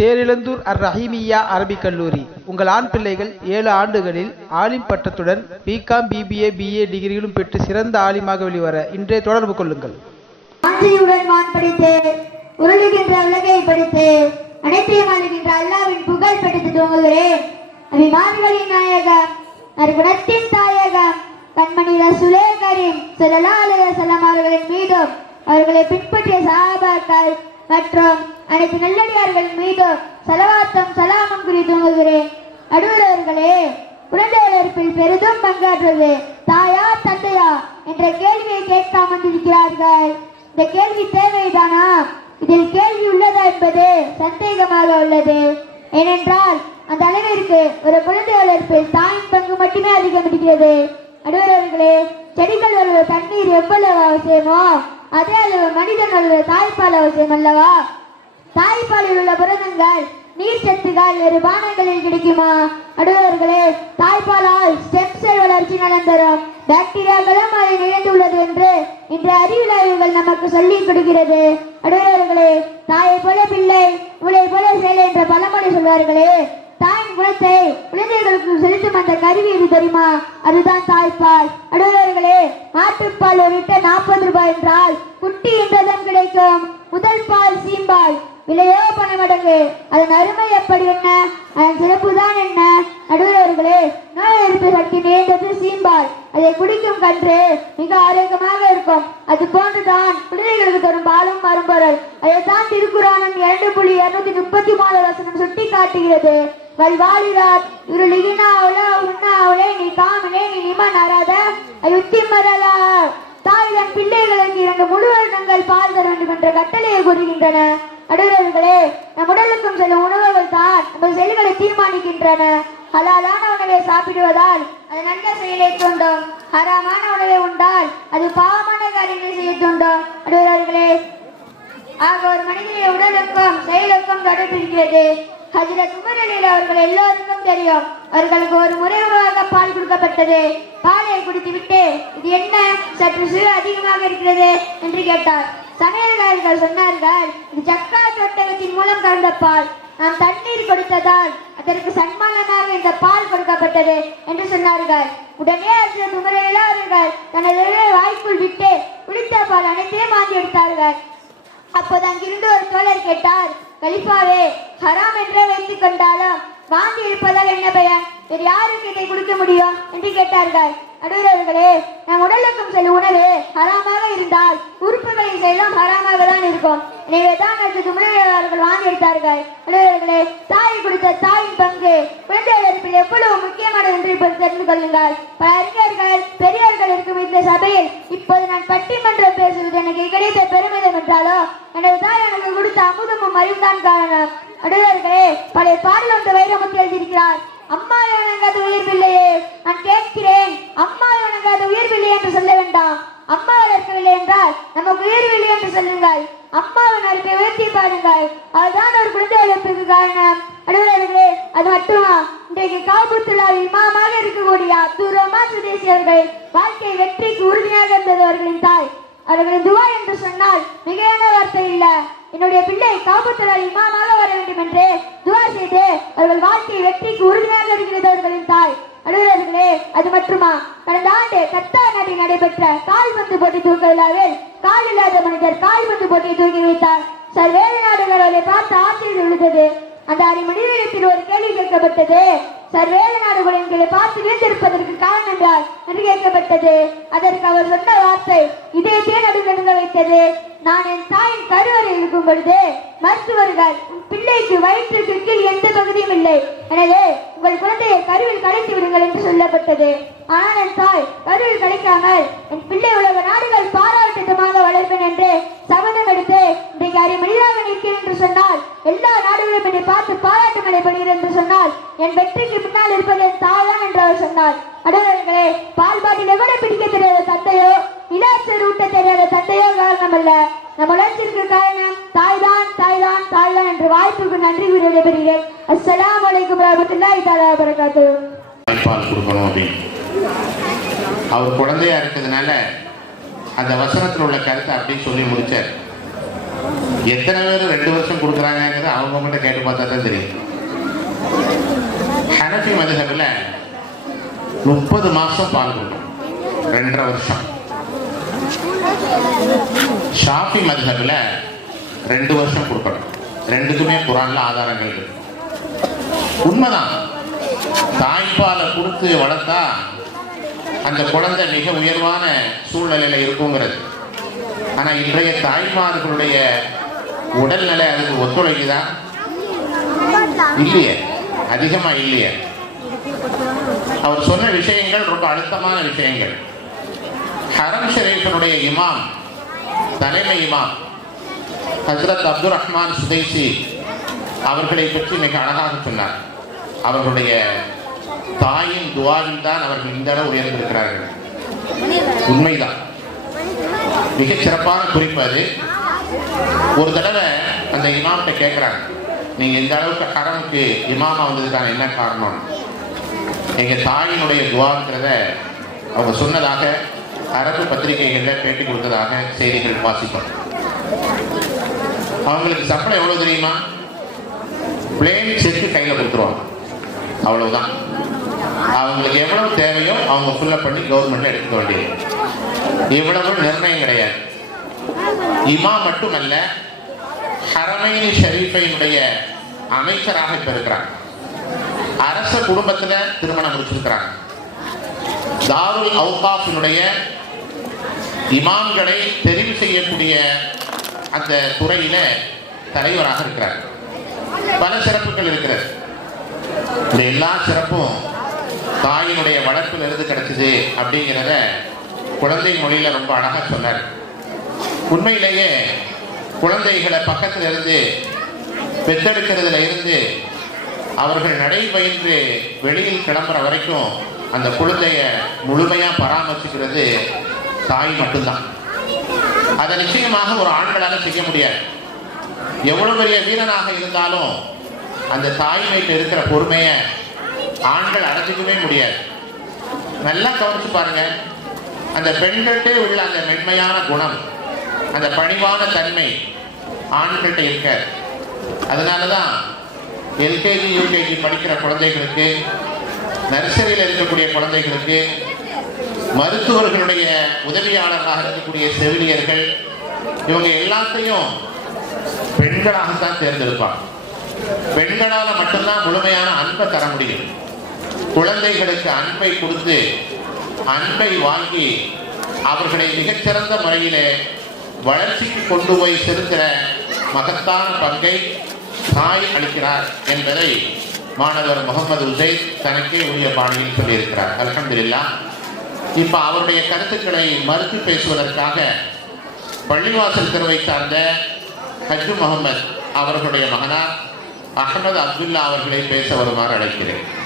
தேரிழந்தூர் அர் ரஹீமியா அரபிக் கல்லூரி. உங்கள் ஆண் பிள்ளைகள் ஏழு ஆண்டுகளில் ஆலிம் பட்டத்துடன் பிகாம் பிபிஏ பிஏ டிகிரிகளும் பெற்று சிறந்த ஆலிமாக வெளிவர இன்றே தொடர்பு கொள்ளுங்கள். உருளுகின்ற உலகை படித்து அனைத்தையும் ஆளுகின்ற அல்லாவின் புகழ் பெற்று துவங்குகிறேன். அபிமானிகளின் நாயகம் அருகுணத்தின் தாயகம் கண்மணி ரசுலே கரீம் ஸல்லல்லாஹு அலைஹி அவர்களின் மீதும் அவர்களை பின்பற்றிய சாபாக்கள் மற்றும் அனைத்து நல்லடியார்கள் மீதும் சலவாத்தம் சலாமம் குறி துவங்குகிறேன் அடுவரவர்களே குழந்தை வளர்ப்பில் பெரிதும் பங்காற்றுவது தாயா தந்தையா என்ற கேள்வியை கேட்க இருக்கிறார்கள் இந்த கேள்வி தேவைதானா? இதில் கேள்வி உள்ளதா என்பது சந்தேகமாக உள்ளது. ஏனென்றால் அந்த அளவிற்கு ஒரு குழந்தை வளர்ப்பில் தாயின் பங்கு மட்டுமே அதிகம் இருக்கிறது அடுவரவர்களே செடிகள் வருவ தண்ணீர் எவ்வளவு அவசியமோ? அதே அளவு மனிதர்களுடைய தாய்ப்பால் அவசியம் அல்லவா? தாய்ப்பாலில் உள்ள புரதங்கள் நீர் சத்துகள் வேறு பானங்களில் கிடைக்குமா? அடுவர்களே தாய்ப்பாலால் ஸ்டெம் செல் வளர்ச்சி நடந்தரும் தரும். பாக்டீரியாக்களும் அதை நிறைந்துள்ளது என்று இன்று அறிவியல் ஆய்வுகள் நமக்கு சொல்லிக் கொடுக்கிறது. அடுவர்களே தாயை போல பிள்ளை உலை போல செயல் என்ற பழமொழி சொல்வார்களே. தாயின் குழந்தைகளுக்கு செலுத்தும் அந்த கருவி எது தெரியுமா? அதுதான் தாய்ப்பால். அடுவர்களே மாட்டுப்பால் ஒரு லிட்டர் நாற்பது ரூபாய் என்றால் குட்டி என்றதும் கிடைக்கும். முதல் பால் சீம்பால். விலையோ பண மடங்கு அதன் அருமை எப்படி என்ன? அதன் சிறப்பு தான் என்ன? நடுவர்களே நோய் எதிர்ப்பு சக்தி நிறைந்தது சீம்பால். அதை குடிக்கும் கன்று மிக ஆரோக்கியமாக இருக்கும். அது போன்றுதான் குழந்தைகளுக்கு தரும் பாலும் மரும்பொருள் அதைத்தான் திருக்குறானன் இரண்டு புள்ளி இருநூத்தி முப்பத்தி மூணு வசனம் சுட்டி காட்டுகிறது வல்வாளிரார் இரு லிகினாவல உண்ணாவலே நீ காமினே நீ நிம நராத யுத்தி மரலா. தாய் தன் பிள்ளைகளுக்கு இரண்டு முழு வருடங்கள் பால் தர வேண்டும் என்ற கட்டளையை கூறுகின்றன. அடுவர்களே நம் உடலுக்கும் சில உணவுகள் தான் நமது செயல்களை தீர்மானிக்கின்றன. ஹலாலான உணவை சாப்பிடுவதால் அது நல்ல செயலை தூண்டும். ஹராமான உணவை உண்டால் அது பாவமான காரியங்களை செய்ய தூண்டும். அடுவர்களே ஆக ஒரு மனிதனுடைய உடலுக்கும் செயலுக்கும் தொடர்பு இருக்கிறது ஹஜரத் உமர் அலி அவர்கள் எல்லோருக்கும் தெரியும். அவர்களுக்கு ஒரு முறை உருவாக பால் கொடுக்கப்பட்டது. பாலை குடித்து விட்டு இது என்ன? சற்று சிறு அதிகமாக இருக்கிறது என்று கேட்டார். சமையல்காரர்கள் சொன்னார்கள் இது சக்கா தொட்டகத்தின் மூலம் கலந்த பால். நாம் தண்ணீர் கொடுத்ததால் அதற்கு சன்மானமாக இந்த பால் கொடுக்கப்பட்டது என்று சொன்னார்கள். உடனே ஹஜரத் உமர் அவர்கள் தனது வாய்க்குள் விட்டு குடித்த பால் அனைத்தையும் மாற்றி எடுத்தார்கள். அப்போது அங்கிருந்து ஒரு தோழர் கேட்டார் கலிஃபாவே ஹராம் என்றே வைத்துக் கொண்டாலும் வாங்கி இருப்பதால் என்ன பயன்? வேறு யாருக்கு இதை கொடுக்க முடியும் என்று கேட்டார்கள். நடுவர்களே நம் உடலுக்கும் சில உணவு ஹராமாக இருந்தால் உறுப்புகளின் செயலும் ஹராமாக தான் இருக்கும். எனவே தான் அதற்கு முறையாளர்கள் வாங்கி எடுத்தார்கள். நடுவர்களே தாய் கொடுத்த தாயின் பங்கு குழந்தை வளர்ப்பில் எவ்வளவு முக்கியமானது என்று இப்போது தெரிந்து கொள்ளுங்கள். பல அறிஞர்கள் பெரியவர்கள் இருக்கும் இந்த சபையில் இப்போது நான் பட்டிமன்றம் பேசுவது எனக்கு கிடைத்த பெருமிதம் என்றாலோ எனது தாய் எனக்கு கொடுத்த அமுதமும் அறிவுதான் காரணம். அடுவர்களே பழைய பாடல் ஒன்று வைரமுத்து எழுதியிருக்கிறார். அம்மா எனக்கு அது உயிர்வில்லையே நான் கேட்கிறேன் அம்மா எனக்கு அது உயிர்வில்லை என்று சொல்ல வேண்டாம் அம்மா வளர்க்கவில்லை என்றால் நமக்கு உயிர்வில்லை என்று சொல்லுங்கள் அம்மாவின் அழைப்பை உயர்த்தி பாருங்கள் அதுதான் ஒரு குழந்தை வளர்ப்புக்கு காரணம் அடுவர்களே அது மட்டுமா இன்றைக்கு காபுத்துள்ளாவில் இமாமாக இருக்கக்கூடிய சுதேசியர்கள் வாழ்க்கை வெற்றிக்கு உறுதியாக இருந்தது அவர்களின் தாய். அவர்களின் துவா என்று சொன்னால் மிகையான வார்த்தை இல்ல. என்னுடைய பிள்ளை காபத்துள்ளால் இமாமாக வர வேண்டும் என்று துவா செய்து அவர்கள் வாழ்க்கை வெற்றிக்கு உறுதியாக இருக்கிறது அவர்களின் தாய். அலுவலர்களே அது மட்டுமா? கடந்த ஆண்டு கத்தா நாட்டில் நடைபெற்ற கால்பந்து போட்டி தூக்க விழாவில் கால் இல்லாத மனிதர் கால்பந்து போட்டியை தூக்கி வைத்தார். சார் வேறு நாடுகள் அவரை பார்த்து ஆச்சரியம் விழுந்தது. அந்த அரை மனிதத்தில் ஒரு கேள்வி கேட்கப்பட்டது. சர்வேத நாடுகளின் கீழே பார்த்து வீழ்ந்திருப்பதற்கு காரணம் என்றால் என்று கேட்கப்பட்டது அதற்கு அவர் சொன்ன வார்த்தை இதயத்தே நடுநடுங்க வைத்தது. நான் என் தாயின் கருவறை இருக்கும் பொழுது மருத்துவர்கள் உன் பிள்ளைக்கு வயிற்றுக்கு கீழ் எந்த பகுதியும் இல்லை. எனவே உங்கள் குழந்தையை கருவில் கலைத்து விடுங்கள் என்று சொல்லப்பட்டது. ஆனால் என் தாய் கருவில் கலைக்காமல் என் பிள்ளை உலக நாடுகள் பாராட்டமாக வளர்ப்பேன் என்று சபதம் எடுத்து இன்றைக்கு அரை மனிதாக நிற்கிறேன் என்று சொன்னால் எல்லா நாடுகளும் என்னை பார்த்து பாராட்டு நடைபெறுகிறது என்று சொன்னால் என் வெற்றிக்கு பின்னால் இருப்பது என் தாய்தான் என்று சொன்னார். அடுவர்களே பால் பாட்டில் கூட பிடிக்க தெரியாத தந்தையோ இலாசர் ஊட்ட தெரியாத தந்தையோ காரணம் அல்ல நம்ம உழைச்சிருக்கிற காரணம் தாய்தான் தாய்தான் தாய்தான் என்று வாய்ப்புக்கு நன்றி கூறி விடைபெறுகிறேன். அஸ்லாம் வலைக்கும் வரமத்துல்லாஹி தஆலா வபரகாத்துஹு. பால் கொடுக்கணும் அப்படின்னு அவர் குழந்தையா இருக்கிறதுனால அந்த வசனத்தில் உள்ள கருத்தை அப்படியே சொல்லி முடிச்சார். எத்தனை பேர் ரெண்டு வருஷம் கொடுக்குறாங்கிறது அவங்க மட்டும் கேட்டு பார்த்தா தான் தெரியும். ஹனஃபி மதுகரில் முப்பது மாசம் பாங்கு ரெண்டரை வருஷம் ஷாஃபி மதுஹபில் ரெண்டு வருஷம் கொடுக்கணும் ரெண்டுக்குமே குரான்ல ஆதாரங்கள் இருக்கு உண்மைதான் தாய்ப்பாலை கொடுத்து வளர்த்தா அந்த குழந்தை மிக உயர்வான சூழ்நிலையில இருக்குங்கிறது ஆனா இன்றைய தாய்மார்களுடைய உடல்நிலை அதுக்கு ஒத்துழைக்குதா இல்லையே அதிகமா இல்லையே அவர் சொன்ன விஷயங்கள் ரொம்ப அழுத்தமான விஷயங்கள். ஹரம் ஷரீஃபனுடைய இமாம் தலைமை இமாம் ஹசரத் அப்துல் ரஹ்மான் சுதேசி அவர்களை பற்றி மிக அழகாக சொன்னார். அவர்களுடைய தாயின் துவாவில் தான் அவர்கள் இந்த அளவு உயர்ந்திருக்கிறார்கள். உண்மைதான். மிகச் சிறப்பான குறிப்பு அது. ஒரு தடவை அந்த இமாம்கிட்ட கேட்குறாங்க நீங்க இந்த அளவுக்கு ஹரமுக்கு இமாமா வந்ததுக்கான என்ன காரணம் எங்க தாயினுடைய துவாங்கிறத அவங்க சொன்னதாக அரசு பத்திரிகைகளில் பேட்டி கொடுத்ததாக செய்திகள் வாசிப்போம். அவங்களுக்கு சம்பளம் எவ்வளவு தெரியுமா? பிளேன் செக்கு கையில் கொடுத்துருவாங்க. அவ்வளவுதான். அவங்களுக்கு எவ்வளவு தேவையோ அவங்க ஃபுல்லப் பண்ணி கவர்மெண்ட்ல எடுக்க வேண்டியது. இவ்வளவு நிர்ணயம் கிடையாது. இமா மட்டுமல்ல ஹரமைனி ஷரீஃபையினுடைய அமைச்சராக இப்ப இருக்கிறாங்க. அரச குடும்பத்துல திருமணம் முடிச்சிருக்கிறாங்க. தாருல் அவுகாஃபினுடைய இமாம்களை தெரிவு செய்யக்கூடிய அந்த துறையில தலைவராக இருக்கிறார். பல சிறப்புகள் இருக்கிறது. இந்த எல்லா சிறப்பும் தாயினுடைய வளர்ப்பில் இருந்து கிடைச்சது அப்படிங்கிறத குழந்தை மொழியில ரொம்ப அழகா சொன்னார். உண்மையிலேயே குழந்தைகளை பக்கத்துல இருந்து பெத்தெடுக்கிறதுல இருந்து அவர்கள் நடைபயின்று வெளியில் கிளம்புற வரைக்கும் அந்த குழந்தைய முழுமையாக பராமரிச்சுக்கிறது தாய் மட்டும்தான். அதை நிச்சயமாக ஒரு ஆண்களால் செய்ய முடியாது. எவ்வளோ பெரிய வீரனாக இருந்தாலும் அந்த தாய்மைக்கு இருக்கிற பொறுமையை ஆண்கள் அடைஞ்சிக்கவே முடியாது. நல்லா கவனிச்சு பாருங்க. அந்த பெண்கள்கிட்டே உள்ள அந்த மென்மையான குணம் அந்த பணிவான தன்மை ஆண்கள்கிட்ட இருக்க அதனால தான் எல்கேஜி யூகேஜி படிக்கிற குழந்தைகளுக்கு நர்சரியில் இருக்கக்கூடிய குழந்தைகளுக்கு மருத்துவர்களுடைய உதவியாளர்களாக இருக்கக்கூடிய செவிலியர்கள் இவங்க எல்லாத்தையும் பெண்களாகத்தான் தேர்ந்தெடுப்பாங்க. பெண்களால் மட்டும்தான் முழுமையான அன்பை தர முடியும். குழந்தைகளுக்கு அன்பை கொடுத்து அன்பை வாங்கி அவர்களை மிகச்சிறந்த முறையிலே வளர்ச்சிக்கு கொண்டு போய் செலுத்துகிற மகத்தான பங்கை தாய் அளிக்கிறார் என்பதை மாணவர் முகமது உசைத் தனக்கே உரிய பாணியில் சொல்லியிருக்கிறார். அல்ஹம்துலில்லா. இப்போ அவருடைய கருத்துக்களை மறுத்து பேசுவதற்காக பள்ளிவாசல் தெருவை சார்ந்த ஹஜ்ஜு முகமது அவர்களுடைய மகனார் அகமது அப்துல்லா அவர்களை பேச வருமாறு அழைக்கிறேன்.